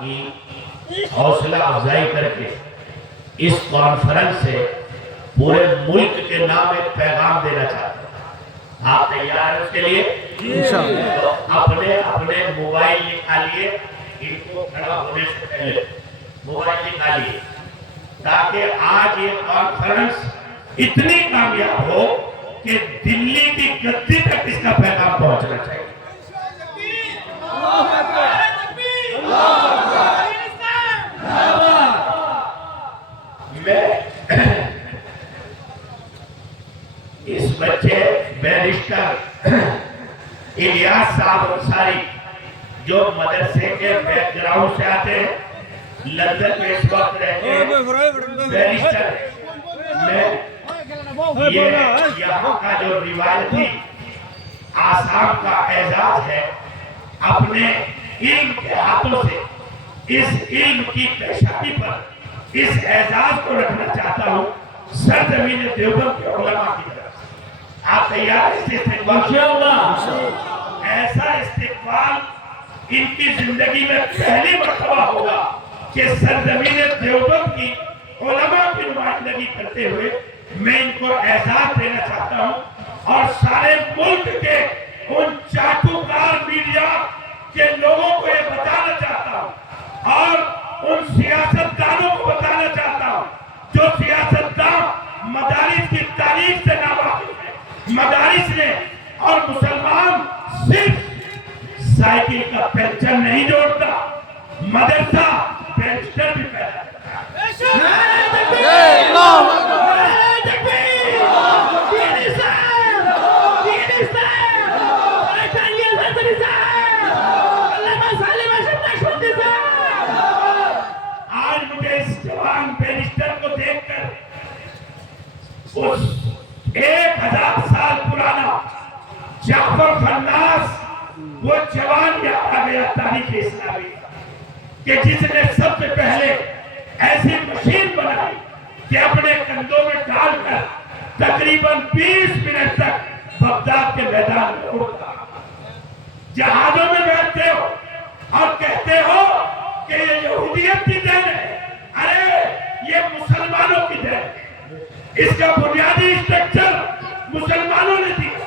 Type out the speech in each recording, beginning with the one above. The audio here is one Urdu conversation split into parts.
کی حوصلہ افزائی کر کے اس کانفرنس سے پورے ملک کے نام ایک پیغام دینا چاہتا ہوں۔ آپ تیار ہیں اس کے لیے؟ تو اپنے اپنے موبائل نکالیے، ان کو کھڑا ہونے سے پہلے موبائل نکالیے تاکہ آج یہ کانفرنس اتنی کامیاب ہو کہ دلی کی گدی تک اس کا پیغام پہنچنا چاہیے۔ میں اس بچے بیرسٹر الیاس صاحب انصاری جو مدرسے کے بیک گراؤنڈ سے آتے ہیں، لندن میں اس وقت رہتے ہیں، بیرسٹر میں یہاں کا جو روایتی آسام کا اعزاز ہے، اپنے علم کے ہاتھوں سے اس علم کی پیشانی پر اس اعزاز کو رکھنا چاہتا ہوں سرزمین دیوبند کے علماء کی طرف۔ آپ تیار ہیں اس استقبال؟ ایسا استقبال ان کی زندگی میں پہلی مرتبہ ہوگا کہ سرزمین دیوبند کی علماء کی نمائندگی کرتے ہوئے میں ان کو اعزاز دینا چاہتا ہوں اور سارے ملک کے ان چاٹوکار میڈیا کے لوگوں کو یہ بتانا چاہتا ہوں اور ان سیاستدانوں کو بتانا چاہتا ہوں جو سیاستدان مدارس کی تاریخ سے ناواقف ہیں، مدارس نے اور مسلمان صرف سائیکل کا پینچر نہیں جوڑتا، مدرسہ پینچر بھی پیدا کرتا ہے۔ آج مجھے اس جوان بیرسٹر کو دیکھ کر اس 1000 سال پرانا جعفر فناس وہ جوان یاد آ گیا تاریخ اسلامی کا کہ جس نے سب سے پہلے ایسی مشین بنائی کہ اپنے کندھوں میں ڈال کر تقریباً 20 منٹ تک بغداد کے میدان میں اڑتا، جہازوں میں بیٹھتے ہو اور کہتے ہو کہ یہ یہودیت کی دین ہے، ارے یہ مسلمانوں کی دین ہے، اس کا بنیادی اسٹرکچر مسلمانوں نے دیا،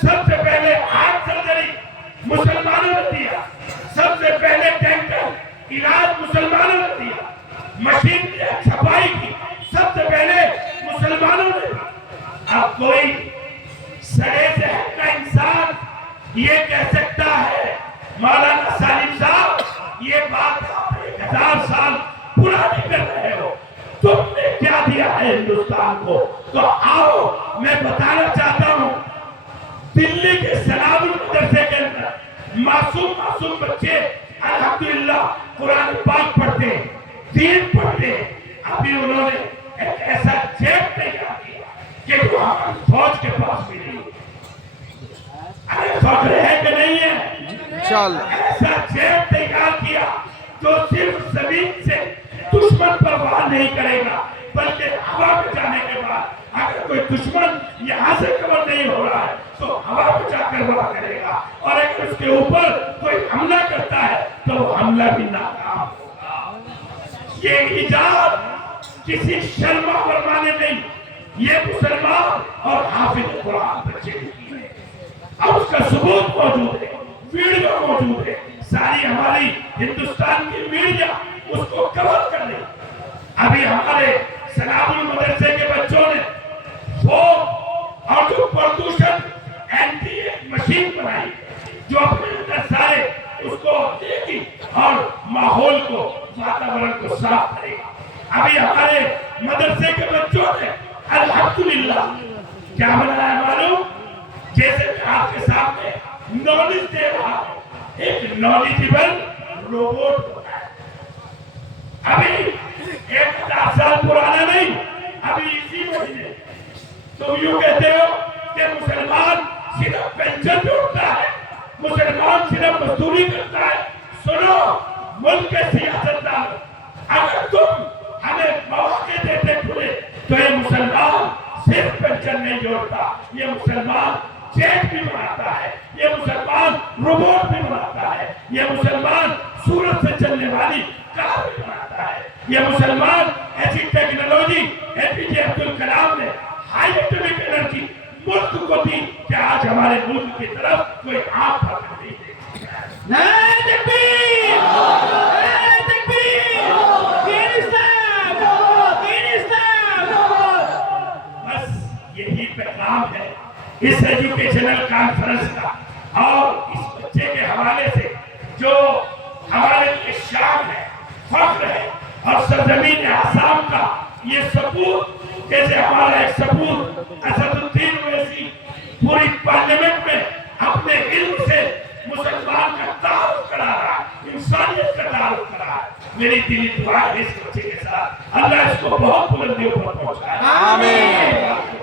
سب سے پہلے ہارٹ سرجری مسلمانوں نے دیا، سب سے پہلے ڈینٹل علاج مسلمانوں نے دیا، مشین کی چھپائی کی سب سے پہلے مسلمانوں نے دیا۔ اب کوئی سڑے ذہن کا انسان یہ کہہ سکتا ہے مولانا سالم صاحب یہ بات آپ 1000 سال پرانی کر رہے ہو، تم نے کیا دیا ہے ہندوستان کو؟ تو آؤ میں بتانا چاہتا ہوں، دلی کے سلام المدرسے کے اندر معصوم بچے الحمدللہ قرآن پاک پڑھتے ہیں، دین پڑھتے ہیں۔ ابھی انہوں نے ایک ایسا جیب تیار کیا کہ جو ہماری فوج کے پاس بھی نہیں ہے۔ ارے فخر ہے کہ نہیں ہے؟ ایسا جیب تیار کیا جو صرف زمین سے دشمن پر وار نہیں کرے گا بلکہ ہوا میں جانے کے بعد اگر کوئی دشمن یہاں سے کور نہیں ہو رہا ہے تو ہوا میں جا کر وار کرے گا، اور اگر اس کے اوپر کوئی حملہ کرتا ہے تو وہ حملہ بھی ناکام ہوگا۔ یہ ایجاد کسی شرما ورما نے نہیں، یہ مسلمان اور حافظ قرآن بچے نے کی ہے، اب اس کا ثبوت موجود ہے، ویڈیو موجود ہے، ساری ہماری ہندوستان کی میڈیا اس کو کور کر لے۔ ابھی ہمارے سلام المدرسے کے بچوں نے فوگ اور جو پردوشن اینٹی مشین بنائی جو اپنے اندر سارے اس کو دے گی اور ماحول کو واتاورن کو صاف کرے گا۔ ابھی ہمارے مدرسے کے بچوں نے الحمدللہ کیا بنایا معلوم؟ جیسے میں آپ کے سامنے نالج دے رہا ہوں، ایک نالجبل روبوٹ بنایا۔ ابھی 1000 سال پرانا نہیں، ابھی اسی مہینے تم یوں کہتے ہو کہ مسلمان صرف پینشن جوڑتا ہے، مسلمان صرف مزدوری کرتا ہے۔ سنو ملک کے سیاستدان، اگر تم ہمیں مواقع دیتے پورے تو یہ مسلمان صرف پینشن نہیں جوڑتا، یہ مسلمان چیک بھی بناتا ہے، یہ مسلمان روبوٹ بھی بناتا ہے، یہ مسلمان سورج سے چلنے چلنے والی کار بھی بناتا ہے. یہ مسلمان ایسی ٹیکنالوجی APJ عبد الکلام نے ہائی ایٹمک انرجی ملک کو دی کہ آج ہمارے ملک کی طرف کوئی آنکھ ہاتھ نہیں دیکھ سکتا. نعرہ تکبیر! نعرہ تکبیر! دین اسلام! دین اسلام! بس یہی پیغام ہے اس ایجوکیشنل کانفرنس کا اور اس بچے کے حوالے سے جو ہمارے لیے شان ہے، فخر ہے اور سرزمین آسام کا یہ ثبوت، جیسے ہمارا ایک ثبوت اسد الدین اویسی پوری پارلیمنٹ میں اپنے علم سے مسلمان کا تعارف کرا رہا ہے، انسانیت کا تعارف کرا رہا ہے. میری دلی دعا ہے اس بچے کے ساتھ اللہ اس کو بہت بلندیوں پر پہنچائے. آمین.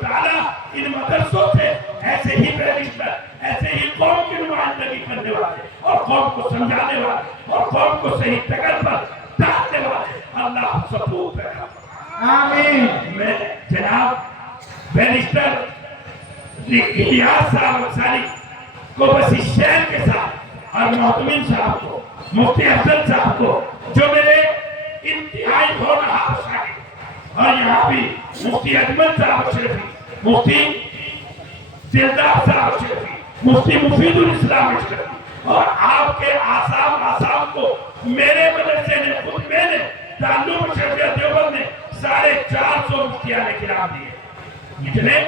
تعالیٰ ان مدرسوں سے ایسے ہی بیرسٹر، ایسے ہی قوم کی نمائندگی کرنے والے اور قوم کو سمجھانے والے اور قوم کو صحیح ٹکر پر ڈالنے والے اللہ سپورٹ کرے. آمین. میں جناب بیرسٹر الیاس صاحب انصاری کو بس اس شہر کے ساتھ اور محتمین صاحب کو، مفتی افضل صاحب کو جو میرے انتہائی ہونہار شاگرد، اور یہاں بھی مفتی اجمل صاحب اشرفی، مفتی دلدار صاحب اشرفی، مفتی مفید الاسلام اشرفی اور آپ کے آسام کو میرے مدرسے نے خود میں نے دارالعلوم اشرفیہ دیوبند نے 450 مفتیان کرام دیے. اتنے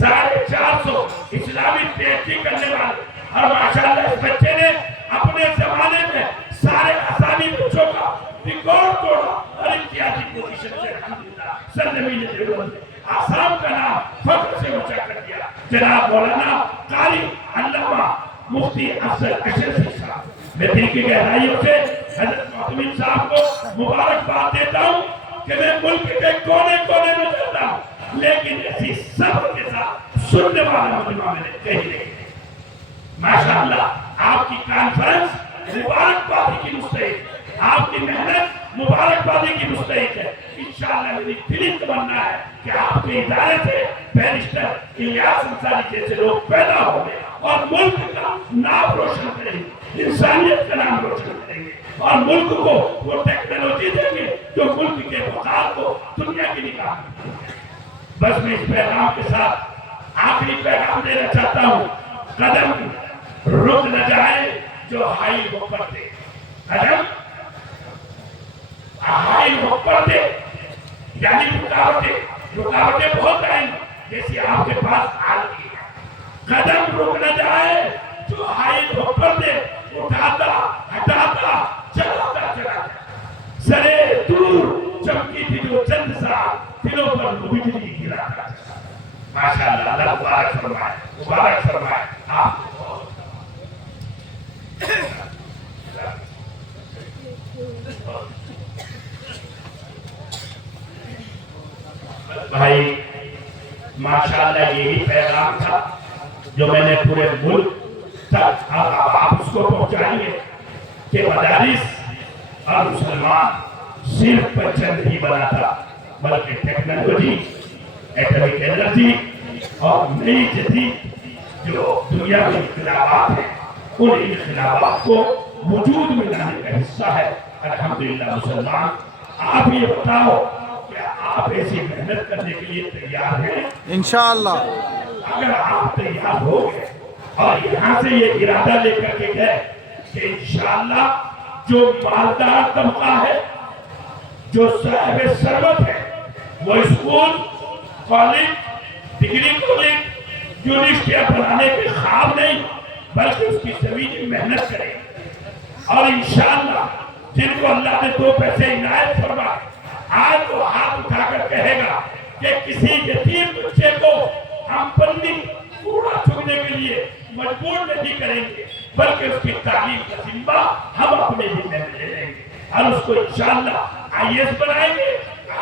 450 اسلامی PhD کرنے والے. اور ماشاءاللہ اس بچے نے اپنے زمانے میں سارے آسامی بچوں کا ریکارڈ توڑا اور امتیازی پوزیشن سے الحمدللہ سرزمین دیوبند نے آسام کا نام فخر سے اونچا کر دیا. جناب مولانا قاری علامہ مفتی افضل اشرفی صاحب، میں دل کی گہرائیوں سے حضرت محتمین صاحب کو مبارکباد دیتا ہوں کہ میں ملک کے کونے کونے میں جاتا ہوں لیکن ایسی صبر کے ساتھ سننے والا مجمع میں نے کہیں نہیں. ماشاءاللہ آپ کی کانفرنس مبارکبادی کی مستحق، آپ کی محنت مبارکبادی کی مستحق ہے. انشاءاللہ میری دلی تمنا ہے کہ آپ کے ادارے سے بیرسٹر الیاس انصاری جیسے لوگ پیدا ہوں گے اور ملک کا نام روشن کریں گے، انسانیت کا نام روشن کریں گے اور ملک کو وہ ٹیکنالوجی دیں گے جو ملک کے وقار کو دنیا کی نگاہ میں. بس میں اس پیغام کے ساتھ آخری پیغام دینا چاہتا ہوں، قدم رک نہ جائے جو ہائی ہو پڑتے. قدم ہائی ہو پڑتے یعنی رکاوٹیں بہت آئیں جیسی آپ کے پاس آ رہی ہے. قدم رک نہ جائے جو ہائی ہو پڑتے، اٹھاتا ہٹاتا چلاتا چلا جائے. سرے دور چمکی تھی جو چند سا دلوں پر بجلی گراتا. ماشاءاللہ اللہ مبارک فرمائے، مبارک فرمائے آپ کو. بھائی ماشاءاللہ یہی پیغام تھا جو میں نے پورے ملک تک آپ اس کو پہنچائیے کہ مدارس اور مسلمان صرف چند ہی بنا تھا بلکہ ٹیکنالوجی، ایٹمک انرجی اور نئی جدید جو دنیا کے انقلابات ہیں ان انقلابات کو وجود میں لانے کا حصہ ہے. الحمدللہ مسلمان آپ یہ بتاؤ کہ آپ ایسی محنت کرنے کے لیے تیار ہیں؟ انشاءاللہ. اگر آپ تیار ہو گئے اور یہاں سے یہ ارادہ لے کر کے گئے کہ انشاءاللہ جو مالدار طبقہ ہے، جو صاحب ثروت ہے، وہ اسکول، کالج، ڈگری کالج، یونیورسٹیاں بنانے کے خواب نہیں بلکہ اس کی زمینی محنت کرے. اور انشاءاللہ جن کو اللہ نے 2 پیسے عنایت فرمائے آج وہ ہاتھ اٹھا کر کہے گا کہ کسی یتیم بچے کو ہم پنی کوڑا چگنے کے لیے مجبور نہیں کریں گے بلکہ اس کی تعلیم کا ذمہ ہم اپنے ذمہ میں لے لیں گے اور اس کو انشاءاللہ IAS بنائیں گے،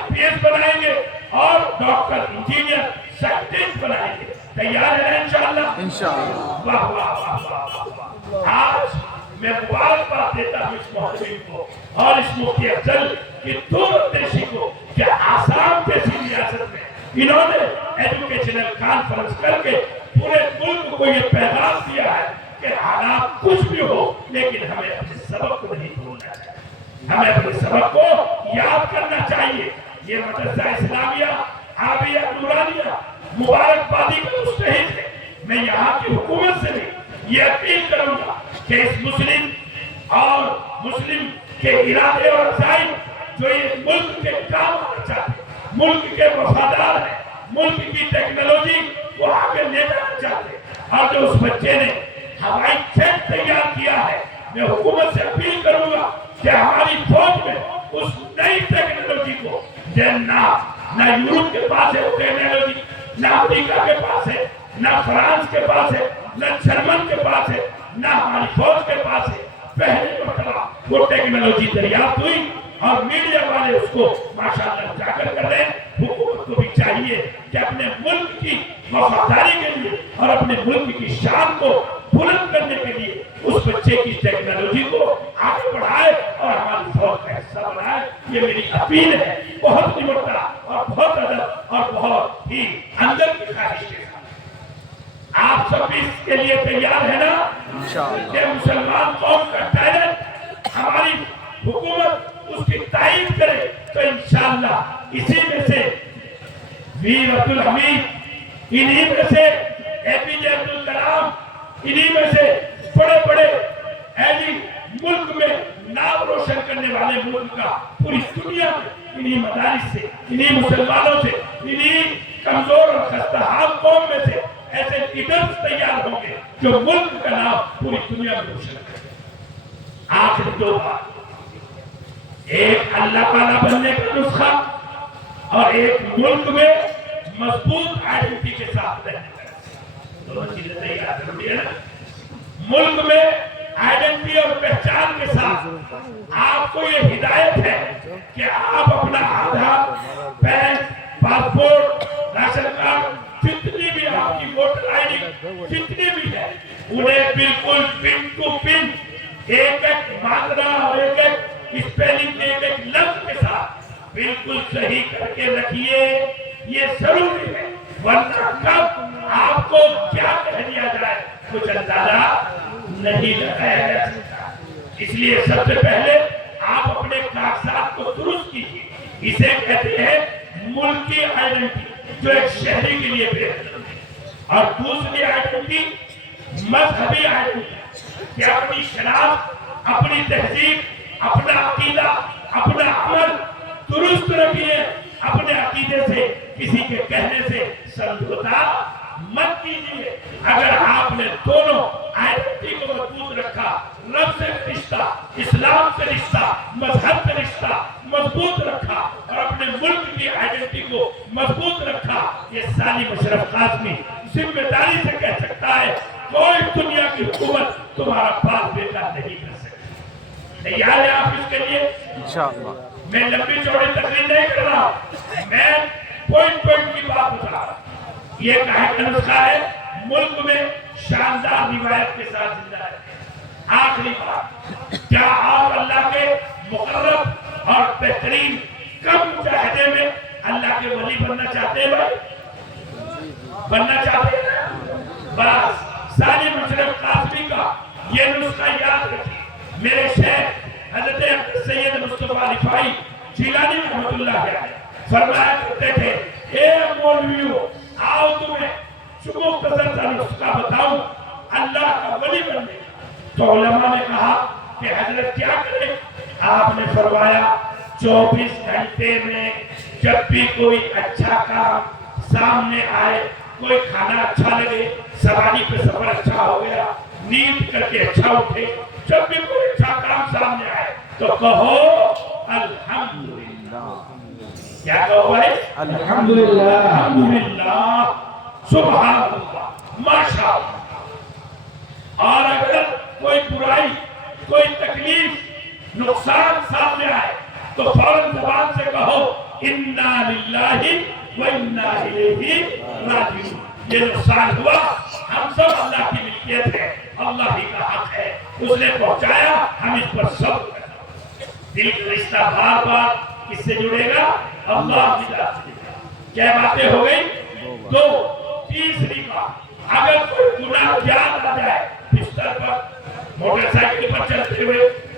IPS بنائیں گے اور ڈاکٹر، انجینئر، سائنٹسٹ بنائیں گے. تیار ہے انشاءاللہ؟ انشاءاللہ. واہ واہ واہ واہ. آج میں مبارکباد دیتا ہوں اس محتمین کو اور اس مفتی افضل کی دورندیشی کو کہ آسام جیسی ریاست میں انہوں نے ایجوکیشنل کانفرنس کر کے پورے ملک کو یہ پیغام دیا ہے کہ حالات کچھ بھی ہو لیکن ہمیں اپنے سبق کو نہیں بھولنا چاہیے. ہمیں اپنے سبق کو یاد کرنا چاہیے. یہ مدرسہ اسلامیہ عابیہ نورانیہ مبارکبادی کا مستحق ہے. میں یہاں کی حکومت سے بھی یہ اپیل کروں گا کہ اس مسلم اور مسلم کے ارادے اور عزائم جو یہ ملک کے کام آنا چاہتے ہیں، ملک کے وفادار ہیں، ملک کی ٹیکنالوجی کو آگے لے جانا چاہتے ہیں، اور جو اس بچے نے ہوائی جیٹ تیار کیا ہے، میں حکومت سے اپیل کروں گا کہ ہماری فوج میں اس نئی ٹیکنالوجی کو نہ یورپ کے پاس ہے ٹیکنالوجی، نہ امریکہ کے پاس ہے، نہ فرانس کے پاس ہے، نہ جرمن کے پاس ہے، نہ ہماری فوج کے پاس ہے. پہلی مرتبہ وہ ٹیکنالوجی دریافت ہوئی اور میڈیا والے اس کو ماشاءاللہ اجاگر کر رہے ہیں. حکومت کو بھی چاہیے کہ اپنے ملک کی وفاداری کے لیے اور اپنے ملک کی شان کو بلند کرنے کے لیے اس بچے کی ٹیکنالوجی کو آگے بڑھائے اور ہماری فوج کا حصہ بنائے. یہ میری اپیل ہے، بہت نمٹا اور بہت ادب اور بہت ہی اندر کی خواہش کے ساتھ. آپ سب بھی اس کے لیے تیار ہے نا انشاءاللہ. کہ مسلمان قوم کا ٹیلنٹ ہماری حکومت اس کی تائید کرے تو انشاءاللہ اسی میں سے ویر عبدالحمید، انہی میں سے اے پی جے عبدالکلام، انہی میں سے بڑے بڑے ایلی ملک میں نام روشن کرنے والے ملک کا پوری دنیا میں انہی مدارس سے، انہی مسلمانوں سے، انہی کمزور اور خستہال قوم میں سے ایسے لیڈرز تیار ہوں گے جو ملک کا نام پوری دنیا میں روشن کریں. آخر دو بات، ایک اللہ تعالیٰ بننے کا نسخہ اور ایک ملک میں مضبوط آئیڈینٹی کے ساتھ رہنے کا. دونوں چیزیں تیار کرنی ہے نا. ملک میں آئیڈینٹی اور پہچان کے ساتھ آپ کو یہ ہدایت ہے کہ آپ اپنا Aadhaar, PAN, passport, ration card, جتنی بھی آپ کی ووٹر آئی ڈی جتنی بھی ہے انہیں بالکل پن ٹو پن ایک ایک ماترا اور ایک ایک اسپیلنگ ایک ایک لفظ کے ساتھ بالکل صحیح کر کے رکھیے. یہ ضروری ہے، ورنہ کب آپ کو کیا کہہ دیا جائے کچھ اندازہ نہیں لگایا جا سکتا. اس لیے سب سے پہلے آپ اپنے کاغذات کو درست کیجیے. اسے کہتے ہیں ملکی آئیڈینٹی جو ایک شہری کے لیے بہتر ہے. اور دوسری آئیڈینٹی مذہبی آئیڈینٹی کہ اپنی شناخت، اپنی تہذیب، اپنا عقیدہ، اپنا عمل درست رکھیے. اپنے عقیدے سے کسی کے کہنے سے سمجھوتا مت کیجیے. اگر آپ نے دونوں آئیڈینٹی کو مضبوط رکھا، رب سے رشتہ، اسلام سے رشتہ، مذہب سے رشتہ مضبوط رکھا اور اپنے ملک کی آئیڈینٹی کو مضبوط رکھا، یہ سالم اشرف قاسمی ذمہ داری سے کہہ سکتا ہے کوئی دنیا کی حکومت تمہارا باپ بیٹا نہیں کر سکتی. تیار ہے آپ اس کے لیے؟ انشاءاللہ. میں لمبی چوڑی تقریر نہیں کر رہا ہوں، میں پوائنٹ کی بات بتا رہا ہوں. یہ کہا کہ نسخہ ہے ملک میں شاندار روایت کے ساتھ زندہ ہے. آخری بات، کیا آپ اللہ کے مقرب اور بہترین کم مجاہدے میں اللہ کے ولی بننا چاہتے ہیں؟ بھائی بننا چاہتے ہیں؟ بس سالم اشرف قاسمی کا یہ نسخہ یاد رکھیے. میرے شیخ حضرت سید مصطفیٰ رفاعی جیلانی رحمۃ اللہ علیہ فرمایا کرتے تھے، اے مولویو آؤ تمہیں مختصر سا نسخہ بتاؤں اللہ کا ولی بننے کا. تو علماء نے کہا کہ حضرت کیا کریں؟ آپ نے فرمایا 24 گھنٹے میں جب بھی کوئی اچھا کام سامنے آئے، کوئی کھانا اچھا لگے، سواری پہ سفر اچھا ہو گیا، نیند کر کے اچھا اٹھے، جب بھی کوئی اچھا کام سامنے آئے تو کہو الحمدللہ. کیا کہو بھائی؟ الحمدللہ. الحمدللہ، سبحان اللہ، ماشاءاللہ. اور اگر کوئی برائی، کوئی تکلیف، نقصان سامنے آئے تو فوراً زبان سے کہو انا للہ و انا الیہ راجعون. یہ نقصان ہوا، ہم سب اللہ کی ملکیت ہے، اللہ ہی کا حق ہے، اس نے پہنچایا، ہم اس پر صبر کریں. دل کا رشتہ بار بار کس سے جڑے گا؟ اللہ کی ذات سے جڑے گا. کیا باتیں ہو گئی؟ دو. تیسری بات، اگر کوئی گناہ یاد آ جائے بستر پر، موٹر سائیکل پر چلتے ہوئے،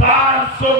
500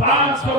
500